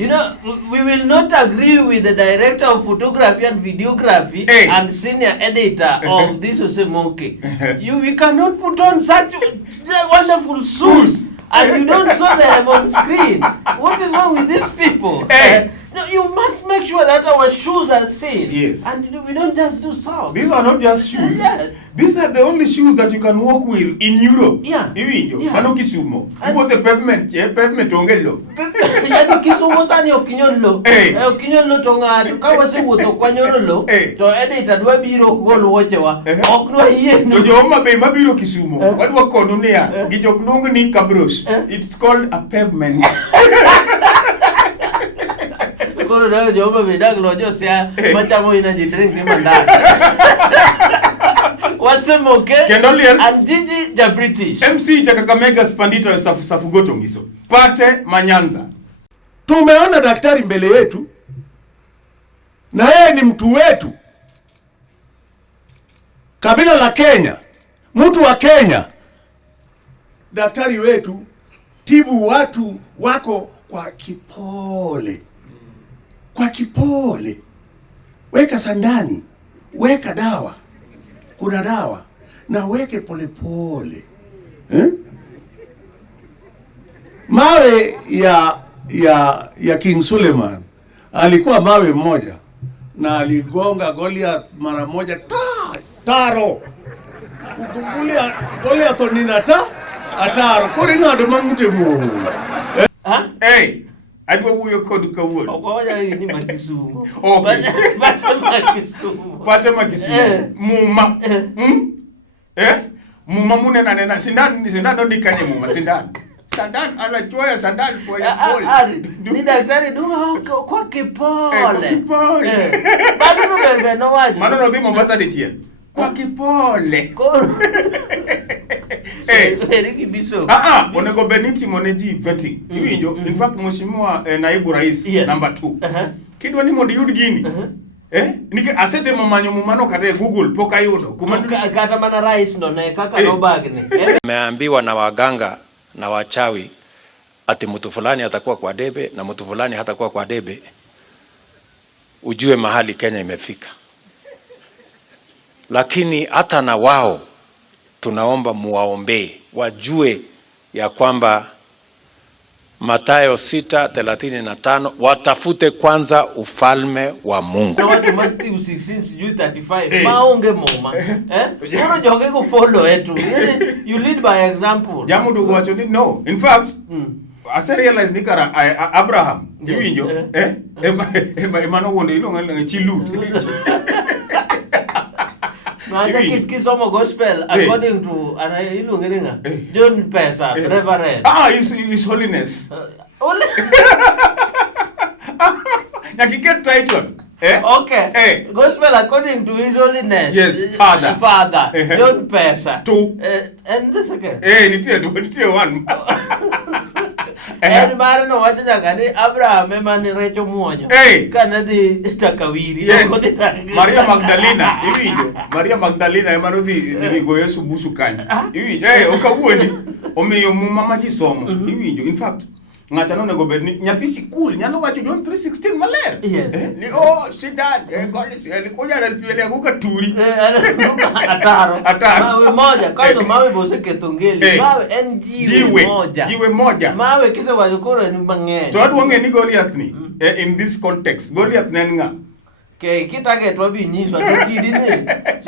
You know, we will not agree with the director of photography and videography and senior editor of this Osemoke. We cannot put on such wonderful suits and you don't show them on screen. What is wrong with these people? No, you must make sure that our shoes are seen. Yes. And we don't just do socks. These are not just shoes. Yes. These are the only shoes that you can walk with in Europe. Yeah. Yeah. Mano Kisumo. You want the pavement, pavement ongelo. Yani Kisumo sani okinyolo. Okinyolo tonga kawa se wuto kwanyolo. To editor dwa biro golo wochewa. Okno yie. To joma be mabiro Kisumo. Wadwa kono nia. Gichok lungu ni kabros. It's called a pavement. Kono na joma be daglo josia machamo ina drink ni mandazi. Osemoke and Gigi ja British. MC Kakamega Spandito Safu Gotongiso. Pate Manyanza. Tumeona daktari mbele yetu na yeye ni mtu wetu. Kabila la Kenya, mtu wa Kenya. Daktari wetu tibu watu wako kwa kipole. Kwa kipole. Weka sandani, weka dawa. Kuna dawa na weke polepole. Mawe ya King Suleiman alikuwa mawe mmoja na aligonga Goliath mara moja taro. Ukugulia Goliath onina ataro kuri ngado mangite mu. Adwa wuyo kod kawuono. Okoja ni Makisumu. Okay. Pate Makisumu. Muma. Muma munena nena sindan ndikanye muma sindan. Sandan anachoya sandan pole. Ni daktari dunga kwa kipole. Kwa kipole. Bado mbele no waje. Mano no dimo Mombasa de Tien. Kwa kipole. Eriki biso. Onego beniti moneji vetting. Iwinjo, in fact mheshimiwa naibu rais number 2. Kidwa ni mondo yud gini. Nike asete momanyo mumano kata Google poka yudo. Kata mana rais no ne kaka no bagne. Meambiwa na waganga na wachawi ati mtu fulani atakuwa kwa debe na mtu fulani hatakuwa kwa debe. Ujue mahali Kenya imefika. Lakini hata na wao tunaomba muwaombee wajue ya kwamba Mathayo 6:35 watafute kwanza ufalme wa Mungu. Na watu Matthew 16:35 maonge moma. Uno joge ko follow etu. You lead by example. Jamu dugu wacho ni no. In fact, I realize nikara Abraham. Iwinjo emano wonde ilonga chilut. Naja kisomo gospel according to ilungiringa John Pesa Reverend. His holiness. Nakiket title. Okay. Gospel according to his holiness. Yes, Father. John Pesa. 2. And the second. Nitie 1. And Marino Wajagani, Abraham, Emani Recho Muonyo. Kanadi Takawiri. Yes. Maria Magdalena. Maria Magdalena, Emanodi, Nigoyesu Busukani. Okawuni. Omeyo mama jisomo. In fact, ngachano nego be nyathisi cool nyalo wacho John 3:16 maler. Yes. Ni sidan God is koja alipele akuka turi. Ataro. Mawe moja kaito mawe bose ketongeli. Mawe jiwe moja. Jiwe moja. Mawe kise wajukoro ni mang'eny. To adwonge ni Goliath ni in this context Goliath nenga. Kitake to bi nyiswa to kidi ni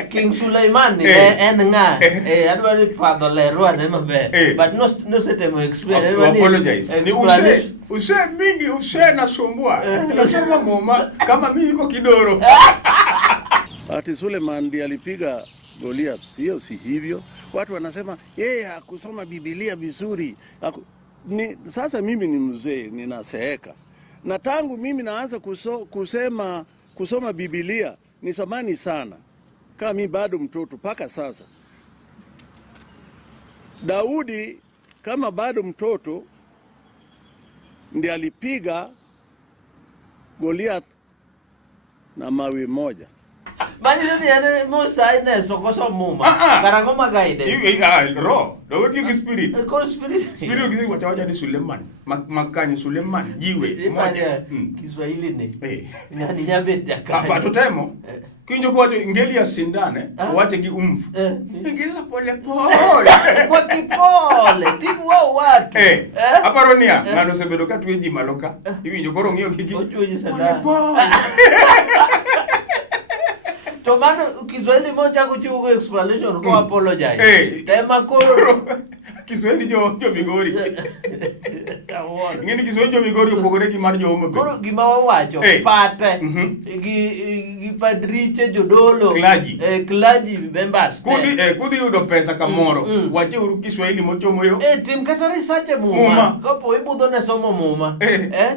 King Suleiman ni en nga adwani father lerwa ne mabe but no setemo explain apologize ni use mingi nasumbua nasema mama kama mimi iko kidoro. Ati Suleiman ndiye alipiga Goliath, sio si hivyo. Watu wanasema yeye hakusoma Biblia vizuri. Sasa mimi ni mzee ninaseeka. Na tangu mimi naanza kusoma Biblia ni zamani sana. Kama mimi bado mtoto paka sasa. Daudi kama bado mtoto ndiye alipiga Goliath na mawe moja. Mani ni ane Musa ine sokoso muma. Karango magaide. Ro. Do what you spirit. Ko spirit. Spirit kisi wacha ni Suleiman. Makani Suleiman jiwe moja. Kiswahili ne. Nani nyabe jakaya. Ba tutemo. Kinjo kwa ngeli ya sindane, wache ki umfu. Ingeza pole pole. Kwa kipole, timu wao watu. Aparonia, ngano sebedo ka tueji maloka. Hivi njo koro ngio kiki. Pole pole. Tomano Kiswahili moja kuchuko explanation ko apologize. Tema koro. Kiswahili jo Migori. Ngini Kiswahili jo Migori opogore gi mar jo Homa Bay. Koro gima wawacho pate gi padriche jodolo clergy members. Kudi yudo pesa kamoro. Wache uru Kiswahili mochomo yo. Tim kata research muma. Kapo ibudho ne somo muma.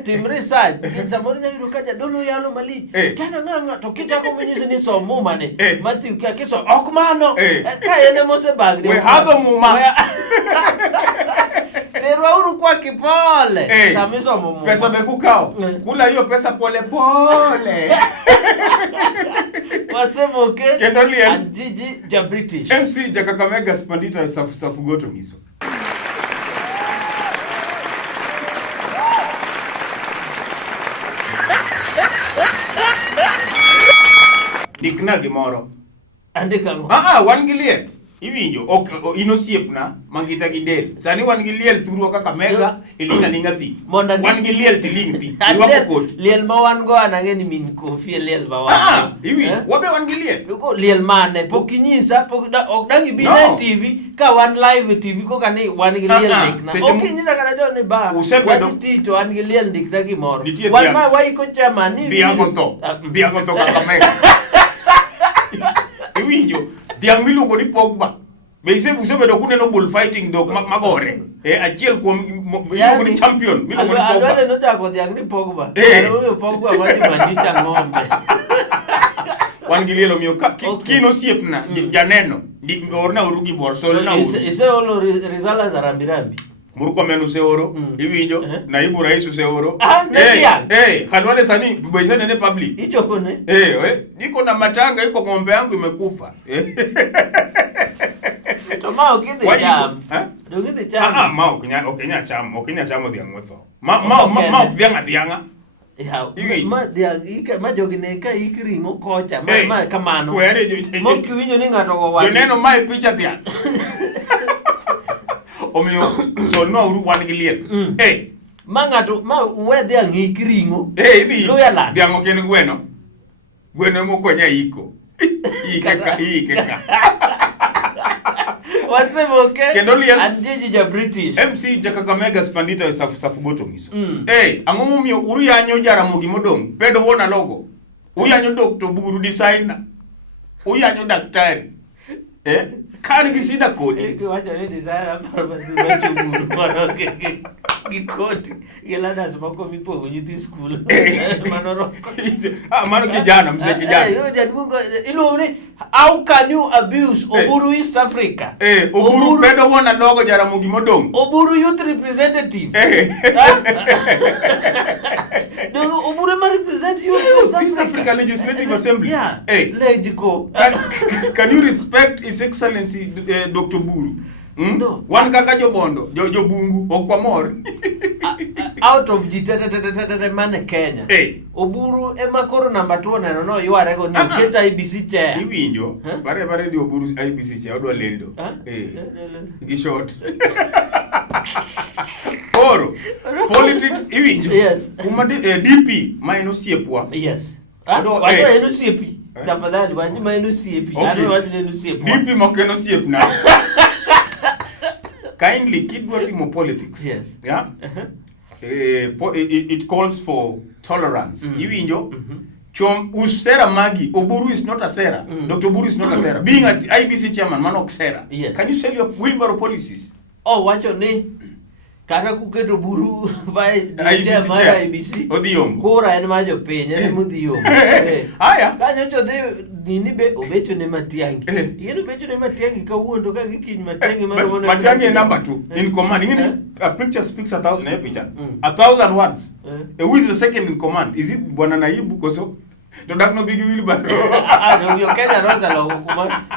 Tim research. Samoro nyayudo ka jadolo yalo malich. Kana nganga to kichako menyisi ni somo muma ne. Matthew kiso ok mano. Ka ene mose bagri. We hadho muma. Terwauru kwa kipole. Samiso mumu. Pesa bekukao. Kula hiyo pesa pole pole. Wasemo ke. Kendolian. Anjiji ja British. MC Jakakamega Spandita safu goto ngiso. Dikna gimoro. Andika ngo. Wangilie. Iwinjo inosiepna mangita gidel sani wan gi liel turo kaka mega ilinga linga thi wan gi liel tiling thi irwako kot liel ma wan go anange ni min kofi liel ma wan iwi wabe wan gi liel ko liel mane pokinyisa ok dangi bi na TV ka wan live TV ko kani wan gi liel dik na okinyisa kana jo ne ba usebedo tito wan gi liel dik na gimoro wan ma wai ko chama ni biango to kaka mega iwinjo diang miluongo ni Pogba. Be usebedo kuneno bullfighting dog magore. Achiel kuom miluongo ni champion miluongo ni Pogba. Adware no jako diang ni Pogba. Pogba wadi manita ng'ombe. Wan gi lielo miyo kino siepna janeno di orna urugi borsol na uru. Ise olo Rizala za rambirambi. Muruko menu seoro iwinjo naibu rais seoro khalwale sani boyse nene public ichoko ne niko na matanga iko ng'ombe yangu imekufa toma okidhi jam dogidhi cham ma okinya chamo dhiang' motho ma dhianga ma jogi ne ka ikringo kocha ma kamano mo kiwinjo ni ng'ato go wani joneno ma picha dhiang' omiyo so no uru wan gi liel ma ng'ato ma we dhiang' ikringo idhi dhiang' ok en gweno mokonya iko ikeka wasemo ke kendo liel anjiji ja British MC Jakakamega Spandita safu goto ngiso ang'o momiyo uru yanyo Jaramogi modong' pedo wona logo uyanyo Dr. Buru designer uyanyo daktari kan gi sida kodi wacha ni designer para bazubacho Buru para gikoti gelada zimako mipogo nyithi school manoro mano kijana mzee kijana jadungo ilo ni how can you abuse Oburu East Africa Oburu pedo wona logo Jaramogi modong' Oburu youth representative Oburu ma represent youth East Africa Legislative Assembly legico can you respect His Excellency Dr. Buru No. Wan kaka jobondo, jobungu, okwamor. Out of the mane Kenya. Oburu ema koro number 2 neno no yuare go ni keta IBC chair. Iwinjo, bare di Oburu IBC chair odwa lendo. Gi short. Oro. Politics iwinjo. Yes. Kuma DP maino siepwa. Yes. Wado eno siepi. Tafadhali waje maino siepi. Ano waje eno siepwa. DP makeno siepna. Kindly kidwa timo politics. Yes. Yeah. It calls for tolerance. Iwinjo. Chom usera magi Oburu is not a sera. Dr. Oburu is not a sera. Being an IBC chairman man ok sera. Yes. Can you sell your wheelbarrow policies? Wacho ni kata kuketo Buru vai IBC mara IBC odhiombo kora en ma jopiny en modhiombo haya kanyo to dhi nini be obecho ne Matiangi yeno becho ne Matiangi kawuondo ka gikiny Matiangi Matiangi number 2 in command ngini a picture speaks 1,000 picture 1,000 words who is the second in command is it bwana naibu koso To dak no big wheelbarrow. No yo Kenya rosa lo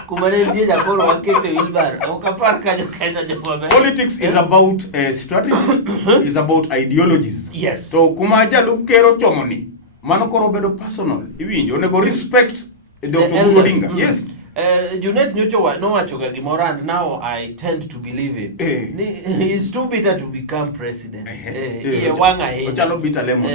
kuma ne dia ja koro wakete wheelbarrow. Okapar ka jo Kenya jo maber. Politics is about strategy, is about ideologies. Yes. So kuma jalup kero chomoni, mano koro bedo personal. Iwinjo onego respect Dr. Oburu Odinga. Yes. Junet Nyocho no wachoga gimoro, and now I tend to believe him. He's too bitter to become president. Ochalo bitter lemon.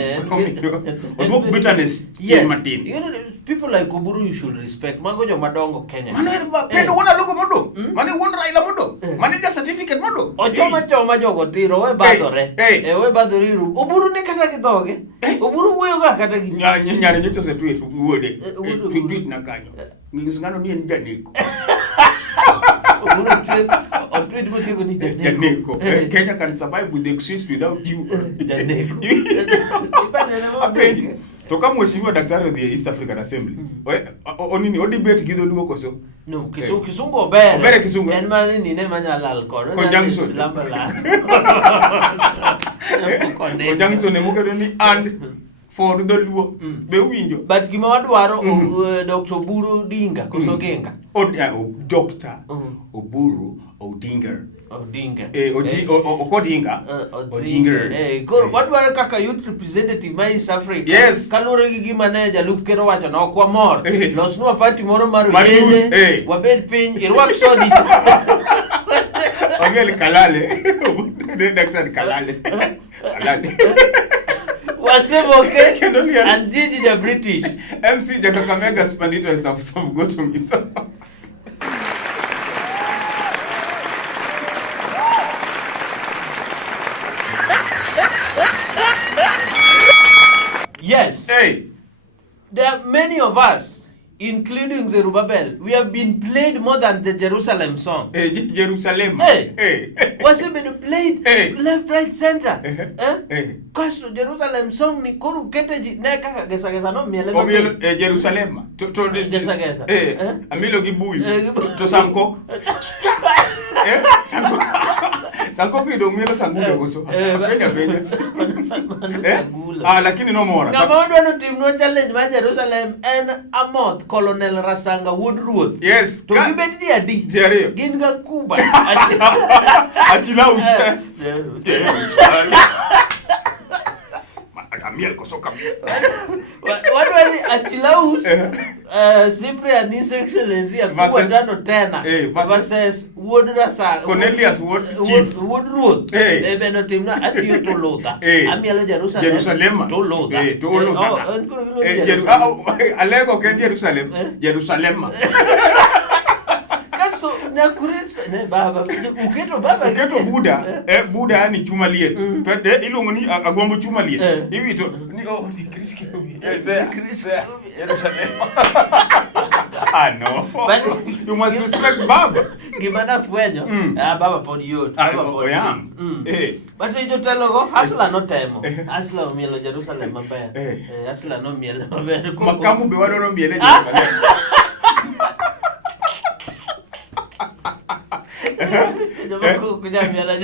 Odwok bitterness. Yes. Martin. You know, people like Oburu you should respect. Mago jo madongo Kenya. Mane pedo wona logo modo. Mane won Raila modo. Mane ja certificate modo. Ochoma jogo tiro we badore. We badori ru. Oburu ne kata gidhoge. Oburu wuoyo ga kata gi. Nyare Nyocho se tweet wuode. Tweet na kanyo. Ngizingano ni Janeko. Janeko. Kenya can survive with the exist without you. Janeko. To kama mheshimiwa daktari of the East African Assembly. Onini o debate gido luo koso. No, kisungu obere. Obere kisungu. En mani ni ne manyalal koro. Conjunction. Lambala. Conjunction emokedo ni and for the luo. Be winjo. But gima wadwaro Dr. Oburu Odinga koso Genga. Dr. Oburu Odinga. Odinga. Odinga. Koro wadwaro kaka youth representative ma East Africa. Yes. Kalure gi gima ne jalup kero wacho na okwa mor. Losnwa party moro mar yedhe. Wabed piny irwak sodi. Ogel Kalale. Dr. Kalale. Kalale. Wasemoke and Gigi the British. MC Jakakamega Spandito is of go to me. Yes. Hey. There are many of us, including the Rubabel, we have been played more than the Jerusalem song. Hey, Jerusalem. Hey. What's it been played? Hey. Left, right, center. Hey. Cause Jerusalem song ni koru keteji ne kaka gesa no miele. Omielo Jerusalem. To gesa. Amilo gibuyu. To Sankok. Sankok. Sankok ni domielo sangulo goso. Penya. Lakini no mora. Kama wadwano timno challenge ma Jerusalem en Amoth Colonel Rasanga Woodruoth. Yes. To gibet ji adi. Jere. Gin ga Kuba. Achilaus. Miel koso kamiel. Wadwani Achilaus Cyprian His Excellency Akuwa tano tena versus Cornelius Woodruoth. Beno timna atiyo to Luther. Amielo Jerusalem to Luther. To Luther. Alego ken Jerusalem. Uketo Buddha, Buddha ni chuma liet. Pede ilungo ni agombo chuma liet. Iwito ni ni Chris Kirubi. No. But you must respect Baba. Gimana fwenyo? Baba pod yot. Baba pod young. But jo telo go Asla no temo. Asla omielo Jerusalem maber. Asla no mielo maber. Makamu be wado no miele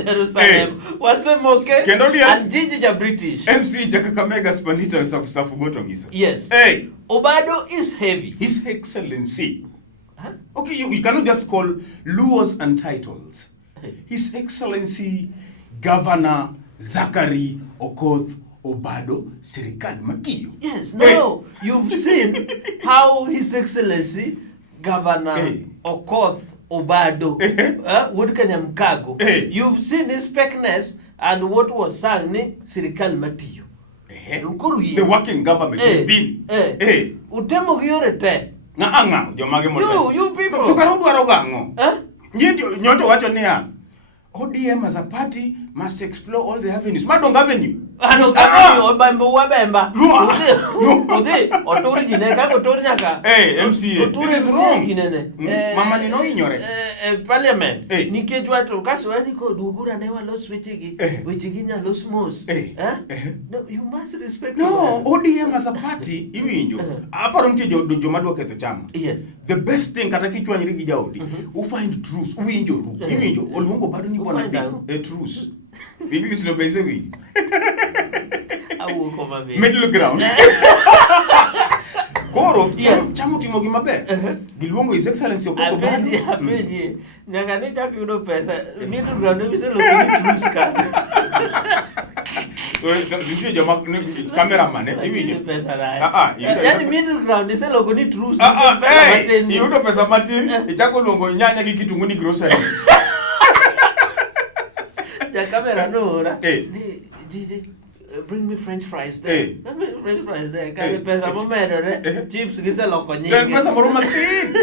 Jerusalem. Wasemoke and Gigi the British. MC Jakakamega Spandito Safugotongiso. Yes. Hey. Obado is heavy. His Excellency. Huh? Okay, you cannot just call Luos and titles. His Excellency Governor Zachary Okoth Obado Serikali Matiyo. Yes, no. Hey. You've seen how His Excellency Governor Okoth Obado would Kanyamkago. You've seen his peckness and what was sung ni Serikali Matiyo. The working government been. Utemo giore te. Nga jomage moto. You people. Tukarudu arogango. Nyoto wacho niya. ODM as a party must explore all the avenues. Madong Avenue. Obambo wabemba. Ode otori jineka otori nyaka. MCA. This is wrong. Mama ni no ignore. Parliament. Nikech watu kaso ani ko dugura ne wa los wechegi. Wechegi nya los mos. No, you must respect. No, ODM as a party iwinjo. Aparo mtie joma dwa ketho chama. Yes. The best thing kata kichwanyri gi jaodi. U find truth. Uwinjo ru. Iwinjo oluongo bado ni bwana truth. English no base we. Middle ground. koro chamo timo gi maber. Giluongo His Excellency Okoth Obado. Apenji, nyaka ni chak yudo pesa, middle ground miselo ni truce ka. Nitie joma cameraman iwinjo. Pesa ra. Yani middle ground iselo ni truce. Yudo pesa matin, ichako luongo nyanya gi kitungu ni groceries. Ja camera no ora. Bring me French fries there. French fries there. Kare pesa momedore. Chips giseloko nyingi. Ten pesa moro matin.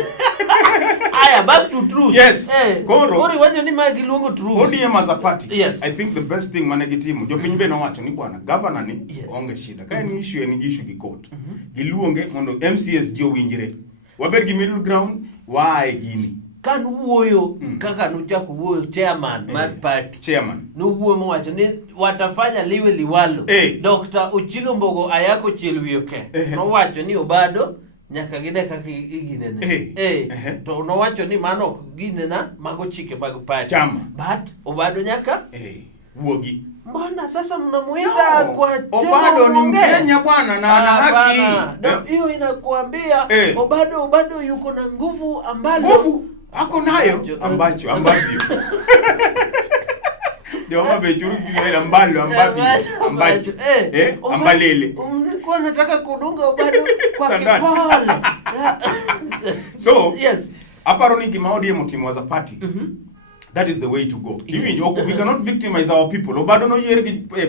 Aya, back to truth. Yes. Koro wacho ni magi luongo truth. ODM as a party. Yes. I think the best thing mane gitimo. Jopiny be nowacho ni bwana governor ni onge shida. Ka en issue en issue gi court. Giluonge mondo MCS jo winjre. Wabed gi middle ground wae gini. Kan wuoyo kaka nuchako wuoyo chairman mar party. Chairman. Nuwuoyo mowacho ni watafanya liwe liwalo. Dr. Ochilo Mbogo Ayako Chielwioke. Nowacho ni Obado nyaka gine kaka iginene. To nowacho ni mano ok ginena mago chike mag party. But Obado nyaka wuogi. Mbona sasa mnamuita kwa Obado ni Mkenya bwana na ana haki. Hiyo inakuambia Obado yuko na nguvu ambalo. Nguvu ako nayo ambavyo. Ndio mabechuru kile ambalo ambalele. Nilikuwa nataka kudunga Obado kwa kipole. So, yes. Aparoni kimaodi mtimu as a party. That is the way to go. Even we cannot victimize our people. Obado no yere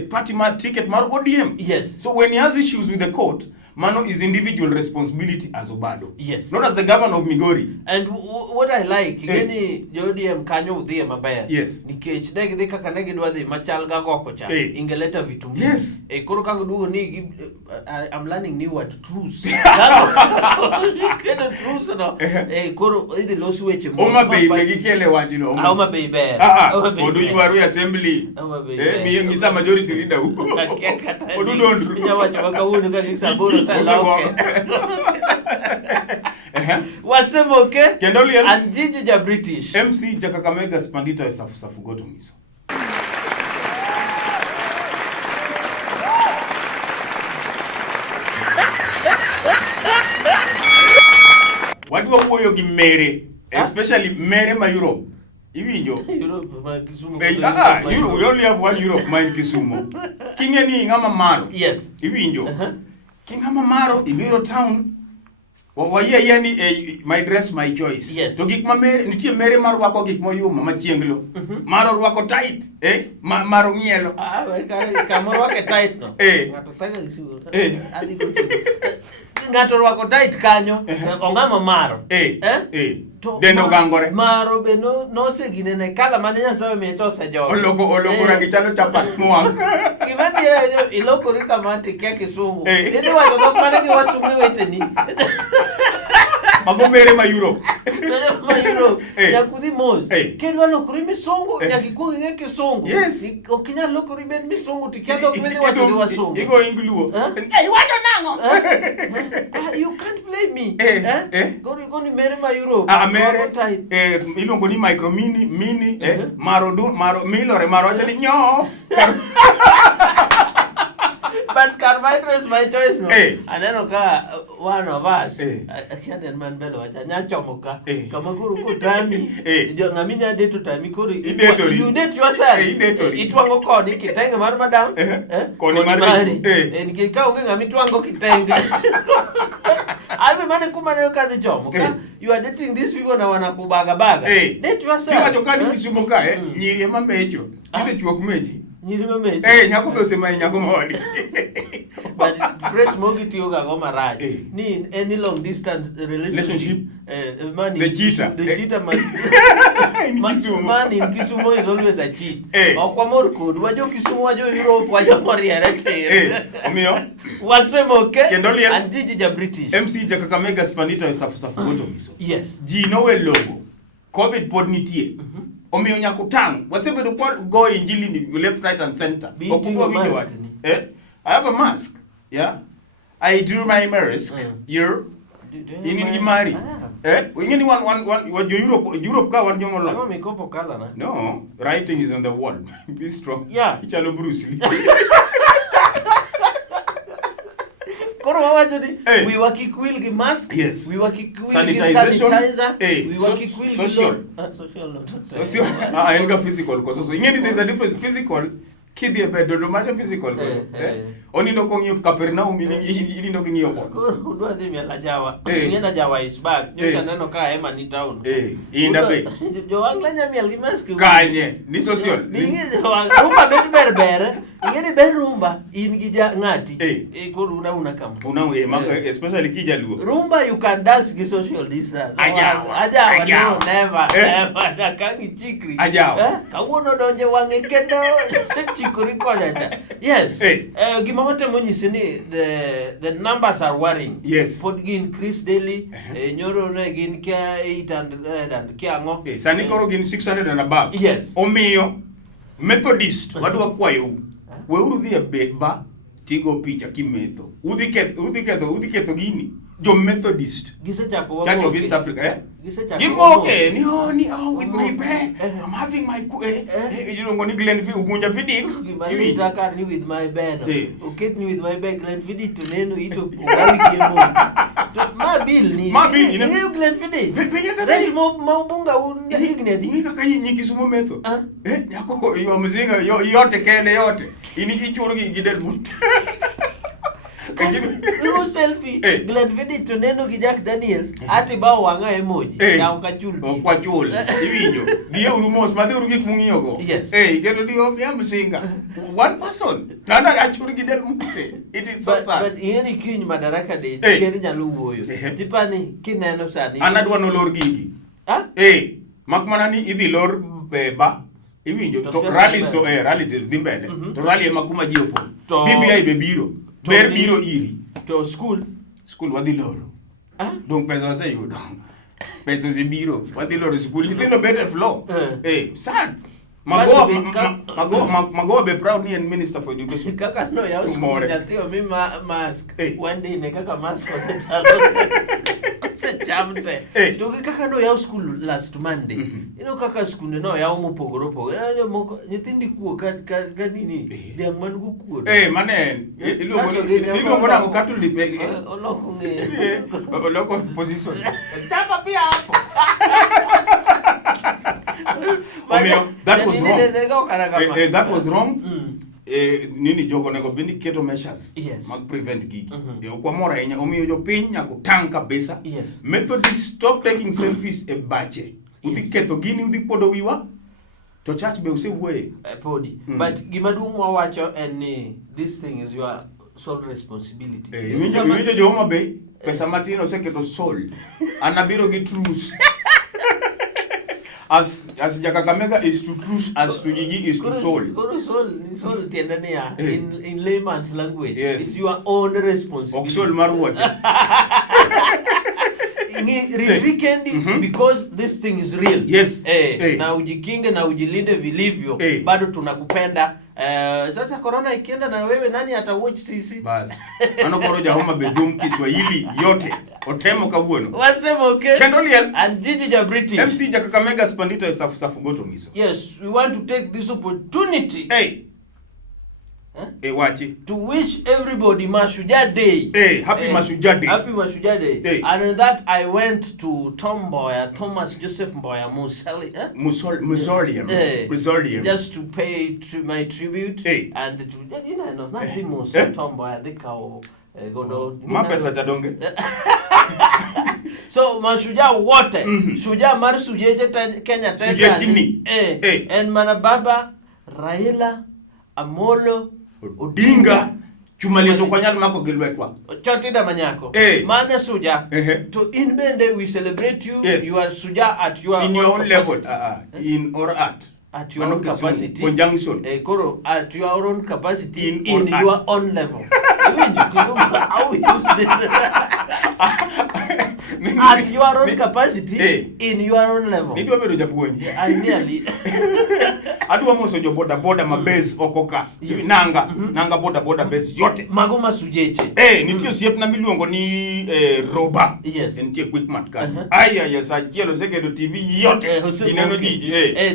party ticket mar ODM. Yes. So when he has issues with the court, Mano is individual responsibility as Obado. Yes. Not as the governor of Migori. And what I like, gani ODM kanyo udhie mabaya. Yes. Nikech degi kaka negi dwadhi machal ga goko cha. Ingeleta vitu mingi. Yes. Koro kaka dugo ni I'm learning new word truce. Kena truce no. Koro idi losu weche mo. Oma bei begi kele wachino. Oma bei be. Odu yuaru assembly. Oma bei. Mi ngisa majority leader huko. Odu dondu. Nyawacho baka huni kaka saburo. Wasemoke and Gigi ja British MC Jakakamega Spandita Safu Goto Miso. Wadwa wuoyo gi mere, especially mere ma Europe. Iwinjo Europe ma Kisumu. Europe, we only have one Europe ma Kisumu. Kingeni ngama maro. Yes. Iwinjo. Kingama maro ibiro town waye yani my dress my choice. Yes. To gik mamere nitie mere mar wako gik moyuma machienglo. Maro rwako tight maro ngielo. Kama rwako tight no. Ngato fanya isuo. Ngato rwako tight kanyo ongama maro. Deno gangore. Maro be no seginene kala mane nyasawe mechosa jogo. Oloko rangi chalo chapat muang. Kimadira iloko rika mate kia Kisungu. Ndi wacho dok mane ki wasungu weteni. Mago mere ma Europe. Mere ma Europe. Yakudhi mos. Kedwa lokuri misungu yakikugi nge Kisungu. Yes. Okinya lokuri ben misungu tikiado kumezi wacho di wasungu. Igo ingluo. Wacho nango. You can't play me. Goni mere ma Europe. Mere ilongo ni micro mini maro milore maro acha ni nyof. But carbohydrates my choice no. Aneno ka one of us. Akiande man belo acha nyachomo ka. Kama kuru kutami. Jo ngaminya date tami kuru. You date yourself. Itwango kodi kitenge mar madam. Koni mari. Nikika unge ngami twango kitenge. Albe mane kumane kazi chomo ka. You are dating these people na wanakubaga baga. Date yourself. Tiwa chokani Kisumu ka nyiri ema mecho. Tinde chuok mechi. Nyiri mechi. Nyako dose mai nyako modi. But fresh mogi tiyoga go maraj. Ni any long distance relationship. The cheater man in Kisumu is always a cheat. Okwamor kodu wajo Kisumu wajo Europe wajo moriere. Omiyo Wasemoke and Gigi ja British. MC Jakakamega Spandita Safu Goto Miso. Yes. Ji nowe logo. COVID pod nitie. Omiyo nyako tang. Wasebedo kwa go injili ni left, right and center. Okubwa video wake. I have a mask. Yeah. I drew my mask. You're in Mari. Ingeni one Europe ka one jongo Kama mikopo kala na. No, writing is on the wall. Be strong. Yeah. Ichalo Bruce Lee. Koro wawacho ni we wa kikwil gi mask, yes. we wa kikwil gi Sanitization, sanitizer, we wa kikwil gi social. Social. And physical cause so there's a difference physical kidhi e bedo do macho physical cause. Onindo ko ng'iyo Kapernaum inindo ko ng'iyo ko. Koro udwa dhi miela Jawa. Ng'ena Jawa is back. Nyocha neno ka ema ni town. Inda be. Jo Angla nya miel gi mask. Kanye ni social. Ni rumba bet berber. Ingeni ber rumba in gi ng'ati. Koro una kama. Especially kijaluo. Rumba you can dance gi social distance. Ajawa no never. Kangi chikri. Ajawa. Kawuono donje wang'e kendo sechikori koja cha. Yes. Gima watemo nyisi ni the numbers are worrying. Yes. Pod gi increase daily. Nyoro ne gin kia 800 and kia ang'o. Sani koro gin 600 and above. Yes. Omiyo Methodist wadwa kwayo weuru dhi e ba tigo picha kimetho. Udhi ketho gini. Jo Methodist. Gisechako Church of East Africa, Gisechako. Gimoke ni with my bed. I'm having my ilongo ni Glenn Ugunja Fidik. Gimani taka ni with my bed. Uket ni with my bed Glenn Fidik to neno ito ugawi kiemo. Ma bill ni Glenn Fidik. Rei maubunga undignity. Ni kaka nyikisumo metho. Nyako yo mzinga yote kene yote. Ini kichuru gidel mut. Go selfie Glenn Fidik to neno gi Jack Daniels ati ba wanga emoji ya ukachul okwachul iwinjo gie urumos madhe urugi kung'iyo go kendo dio msinga one person tana achur gi del mute it is so sad but yeni kiny Madaraka Day keri nyalo wuoyo tipani kineno sani anadwa no lor gigi makmana ni idhi lor ba iwinjo to rallies to rally dhi mbele to rally ema kuma ji opo BBI be biro ber biro iri to school wadhi loro dong pesa se yudo pesa se biro wadhi loro school nyithindo better flow sad Magoa be proud ni and Minister for Education kaka no ya school nyathiwa mi mask one day ne kaka mask se chamte to kaka no ya school last Monday kaka school no ya mopogoro moko nyithindi kuo ka nini dhiang man go kuo manen iluongo na Catholic oloko nge oloko position chapa pia hapo that was wrong. That was wrong. Nini jogo nego bindi keto measures mag prevent gigi. Kwa mora ahinya omiyo jopiny nyako tang kabisa. Methodist stop taking selfies e bache. Udhi ketho gini udhi podo wiwa. To church be usewuoye. Podi. But gima duong' wawacho en ni this thing is your sole responsibility. Winjo Jehova Bay pesa matin oseketo sol. Anabiro gi truce. As Jakakamega is to truce, as to Gigi is to soul. Soul tiendania in layman's language. Yes. It's your own responsibility. Oksol maruwache. Retreat because this thing is real. Yes. Na ujikinge na ujilinde vilivyo. Bado tunakupenda. Sasa corona ikienda na wewe nani atawatch sisi? Bas. Ano koro Jehova Bay Kiswahili yote. Otemo kabuono. Wasema okay. Kendoliel and Gigi British. MC Jakakamega Spandita safu goto ngiso. Yes, we want to take this opportunity. Wachi. To wish everybody Mashujaa Day. Happy Mashujaa Day. Happy Mashujaa Day. And that I went to Thomas Joseph Mboya Mausoleum. Just to pay my tribute. And to, not the most Tom Mboya the cow. Mapesa jadonge. So mashujaa wote shujaa mar sujeje Kenya tesa and Manababa Raila Amolo Odinga Chumalito kwanyal mako gilwetwa chotida manyako mane suja to in bende we celebrate you. You are suja at your in your own level in or at your own capacity conjunction koro at your own capacity in your own level. How we use it at your own capacity in your own level. Nidwa bedo japuonj. I nearly Adwa moso jo boda mabase okoka. Nanga boda base yote. Mago masujeche. Nitie osiep na miluongo ni Roba. Nitie Quickmart ka. Aya sa chielo sekedo TV yote. Ineno di.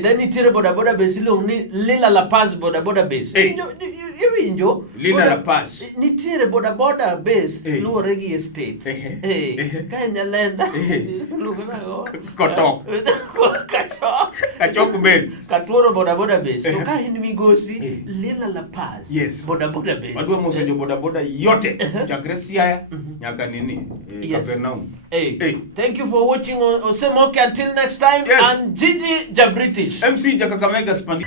Then nitie boda base long ni Lila La Paz boda base. iwinjo Linda La Paz nitiere boda base Luo Regi Estate ka Nyalenda Kotok Kachok base Katoro boda base so ka in Migosi Linda La Paz yes boda base Madwa mosenjo boda yote chakre Siaya nyaka nini Kapernaum. Thank you for watching Osemoke. Until next time, yes. and Gigi Jabritish MC Jakakamega Spandi